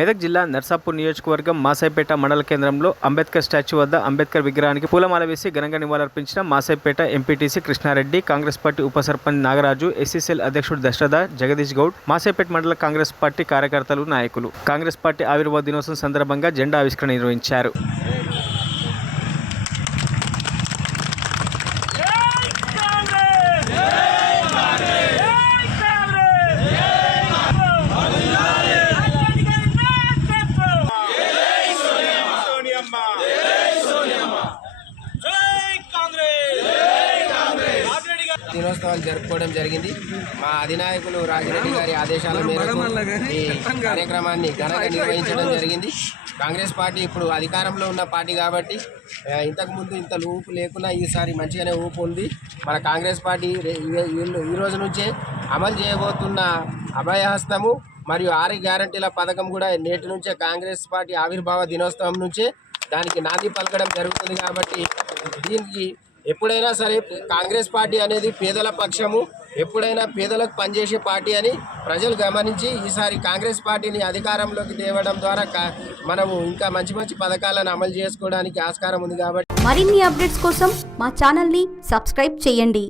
మెదక్ జిల్లా నర్సాపూర్ నియోజకవర్గం మాసాయిపేట మండల కేంద్రంలో అంబేద్కర్ స్టాచ్యూ వద్ద అంబేద్కర్ విగ్రహానికి పూలమాల వేసి ఘనంగా నివాళులర్పించిన మాసాయిపేట ఎంపీటీసీ కృష్ణారెడ్డి, కాంగ్రెస్ పార్టీ ఉప సర్పంచ్ నాగరాజు, ఎస్సీసీఎల్ అధ్యక్షుడు దశరథ, జగదీష్ గౌడ్, మాసాయిపేట మండల కాంగ్రెస్ పార్టీ కార్యకర్తలు, నాయకులు కాంగ్రెస్ పార్టీ ఆవిర్భావ దినోత్సవం సందర్భంగా జెండా ఆవిష్కరణ నిర్వహించారు. దినోత్సవాలు జరుపుకోవడం జరిగింది. మా అధినాయకులు రాజిరెడ్డి గారి ఆదేశాల మేరకు ఈ కార్యక్రమాన్ని ఘనంగా నిర్వహించడం జరిగింది. కాంగ్రెస్ పార్టీ ఇప్పుడు అధికారంలో ఉన్న పార్టీ కాబట్టి ఇంతకుముందు ఇంత ఊపు లేకున్నా ఈసారి మంచిగానే ఊపు ఉంది. మన కాంగ్రెస్ పార్టీ ఈ రోజు నుంచే అమలు చేయబోతున్న అభయహస్తము మరియు 6 గ్యారంటీల పథకం కూడా నేటి నుంచే కాంగ్రెస్ పార్టీ ఆవిర్భావ దినోత్సవం నుంచే దానికి నాంది పలకడం జరుగుతుంది. కాబట్టి దీనికి ఎప్పుడైనా సరే కాంగ్రెస్ పార్టీ అనేది పేదల పక్షము, ఎప్పుడైనా పేదలకు పనిచేసే పార్టీ అని ప్రజలు గమనించి ఈసారి కాంగ్రెస్ పార్టీని అధికారంలోకి తేవడం ద్వారా మనము ఇంకా మంచి మంచి పథకాలను అమలు చేసుకోవడానికి ఆస్కారం ఉంది. కాబట్టి మరిన్ని అప్డేట్స్ కోసం మా ఛానల్ని సబ్స్క్రైబ్ చేయండి.